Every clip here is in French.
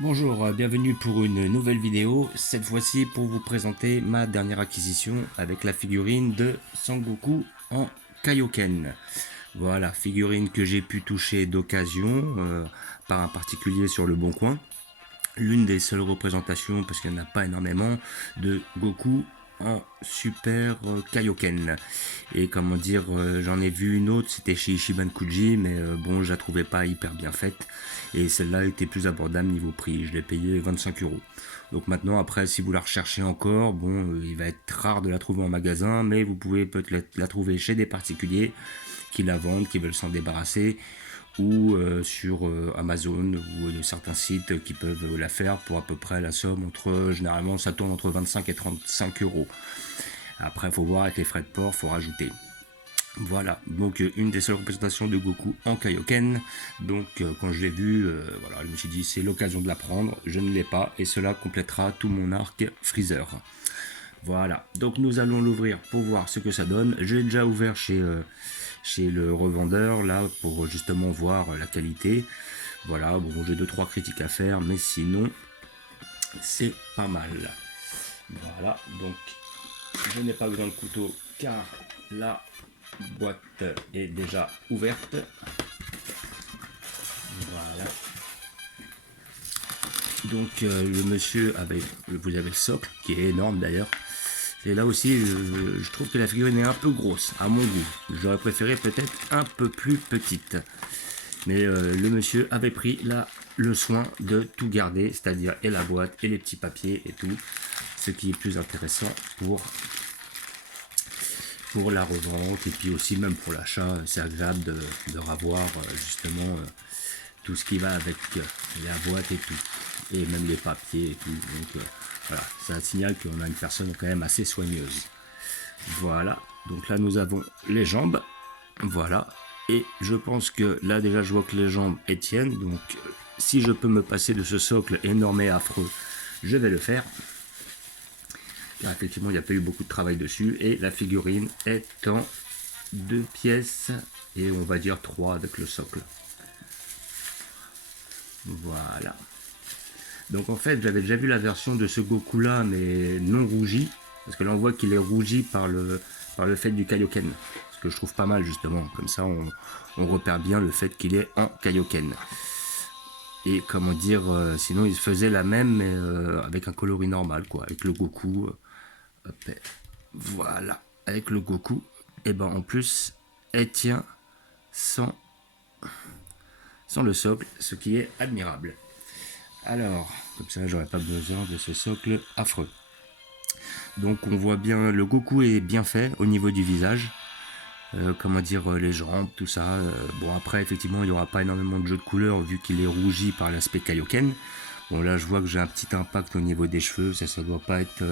Bonjour, bienvenue pour une nouvelle vidéo, cette fois-ci pour vous présenter ma dernière acquisition avec la figurine de Sangoku en Kaioken. Voilà, figurine que j'ai pu toucher d'occasion par un particulier sur le Bon Coin. L'une des seules représentations, parce qu'il n'y en a pas énormément, de Goku en Super Kaioken. Et comment dire, j'en ai vu une autre, c'était chez Ishiban Kuji, mais bon, je la trouvais pas hyper bien faite. Et celle-là était plus abordable niveau prix, je l'ai payé 25 €. Donc maintenant, après, si vous la recherchez encore, bon, il va être rare de la trouver en magasin, mais vous pouvez peut-être la trouver chez des particuliers qui la vendent, qui veulent s'en débarrasser, ou sur Amazon ou certains sites qui peuvent la faire pour à peu près la somme entre, généralement ça tourne entre 25 et 35 €. Après, il faut voir avec les frais de port, il faut rajouter. Voilà, donc une des seules représentations de Goku en Kaioken. Donc quand je l'ai vu, voilà, je me suis dit c'est l'occasion de la prendre. Je ne l'ai pas et cela complétera tout mon arc Freezer. Voilà, donc nous allons l'ouvrir pour voir ce que ça donne. Je l'ai déjà ouvert chez le revendeur là pour justement voir la qualité. Voilà, bon j'ai 2-3 critiques à faire, mais sinon c'est pas mal. Voilà, donc je n'ai pas besoin de couteau car la boîte est déjà ouverte. Voilà. Donc le monsieur avait, vous avez le socle qui est énorme d'ailleurs. Et là aussi, je trouve que la figurine est un peu grosse, à mon goût. J'aurais préféré peut-être un peu plus petite. Mais le monsieur avait pris là le soin de tout garder, c'est-à-dire et la boîte et les petits papiers et tout. Ce qui est plus intéressant pour la revente et puis aussi même pour l'achat. C'est agréable de revoir justement tout ce qui va avec la boîte et tout. Et même les papiers et tout. Donc voilà, ça signale qu'on a une personne quand même assez soigneuse. Voilà, donc là nous avons les jambes. Voilà, et je pense que là déjà je vois que les jambes tiennent. Donc si je peux me passer de ce socle énorme et affreux, je vais le faire. Car effectivement il n'y a pas eu beaucoup de travail dessus. Et la figurine est en 2 pièces et on va dire 3 avec le socle. Voilà. Donc en fait j'avais déjà vu la version de ce Goku là mais non rougi. Parce que là on voit qu'il est rougi par le fait du Kaioken. Ce que je trouve pas mal justement. Comme ça on repère bien le fait qu'il est en Kaioken. Et comment dire, sinon il faisait la même mais avec un coloris normal quoi. Avec le Goku. Hop, voilà. Avec le Goku. Et ben en plus elle tient sans, sans le socle. Ce qui est admirable. Alors, comme ça j'aurais pas besoin de ce socle affreux. Donc on voit bien, le Goku est bien fait au niveau du visage. Comment dire, les jambes, tout ça. Bon après effectivement il n'y aura pas énormément de jeu de couleurs vu qu'il est rougi par l'aspect Kaioken. Bon là je vois que j'ai un petit impact au niveau des cheveux, ça doit pas être...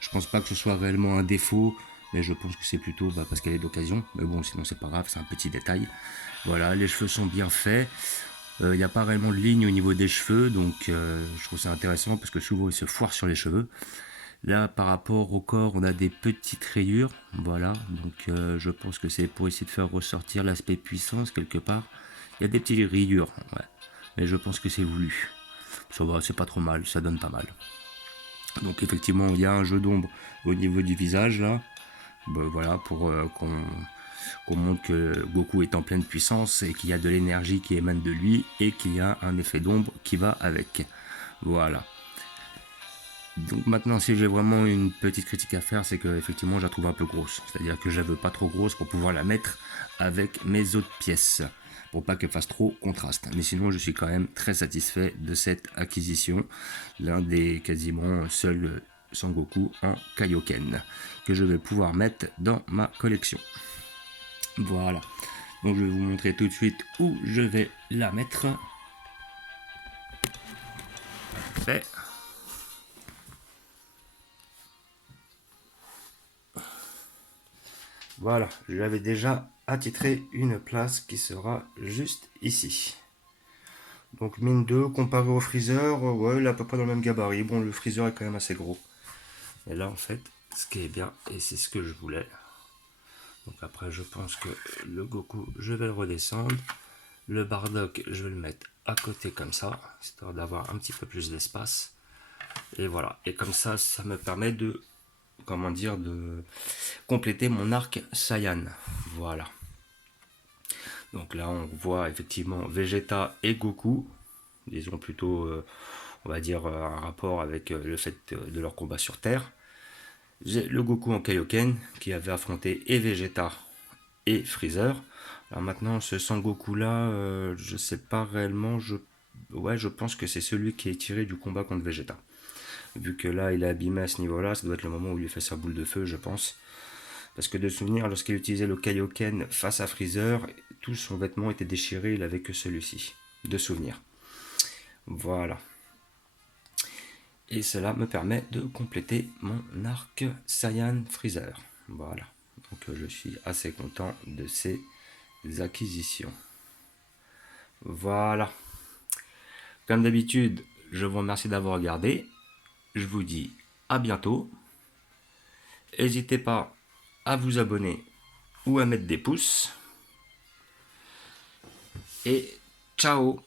je pense pas que ce soit réellement un défaut, mais je pense que c'est plutôt parce qu'elle est d'occasion. Mais bon sinon c'est pas grave, c'est un petit détail. Voilà, les cheveux sont bien faits. Il n'y a pas réellement de ligne au niveau des cheveux, donc je trouve ça intéressant parce que souvent ils se foirent sur les cheveux. Là, par rapport au corps, on a des petites rayures, voilà. Donc, je pense que c'est pour essayer de faire ressortir l'aspect puissance quelque part. Il y a des petites rayures, ouais. Mais je pense que c'est voulu. Ça va, c'est pas trop mal, ça donne pas mal. Donc, effectivement, il y a un jeu d'ombre au niveau du visage là. Ben, voilà, pour qu'on montre que Goku est en pleine puissance et qu'il y a de l'énergie qui émane de lui et qu'il y a un effet d'ombre qui va avec. Voilà. Donc maintenant, si j'ai vraiment une petite critique à faire, c'est que effectivement, je la trouve un peu grosse. C'est-à-dire que je la veux pas trop grosse pour pouvoir la mettre avec mes autres pièces, pour pas qu'elle fasse trop contraste. Mais sinon, je suis quand même très satisfait de cette acquisition, l'un des quasiment seuls Sangoku en Kaioken que je vais pouvoir mettre dans ma collection. Voilà. Donc je vais vous montrer tout de suite où je vais la mettre. Fait. Voilà, je lui avais déjà attitré une place qui sera juste ici. Donc mine 2, comparé au freezer, ouais, il est à peu près dans le même gabarit. Bon, le freezer est quand même assez gros. Et là, en fait, ce qui est bien, et c'est ce que je voulais. Donc après, je pense que le Goku, je vais le redescendre. Le Bardock, je vais le mettre à côté comme ça, histoire d'avoir un petit peu plus d'espace. Et voilà. Et comme ça, ça me permet de, comment dire, de compléter mon arc Saiyan. Voilà. Donc là, on voit effectivement Vegeta et Goku. Ils ont plutôt, on va dire, un rapport avec le fait de leur combat sur Terre. J'ai le Goku en Kaioken qui avait affronté et Vegeta et Freezer. Alors maintenant, ce Sangoku là, je sais pas réellement. Ouais, je pense que c'est celui qui est tiré du combat contre Vegeta. Vu que là, il est abîmé à ce niveau-là, ça doit être le moment où il lui fait sa boule de feu, je pense. Parce que de souvenir, lorsqu'il utilisait le Kaioken face à Freezer, tout son vêtement était déchiré, il avait que celui-ci. De souvenir. Voilà. Et cela me permet de compléter mon arc Saiyan Freezer. Voilà. Donc je suis assez content de ces acquisitions. Voilà. Comme d'habitude, je vous remercie d'avoir regardé. Je vous dis à bientôt. N'hésitez pas à vous abonner ou à mettre des pouces. Et ciao!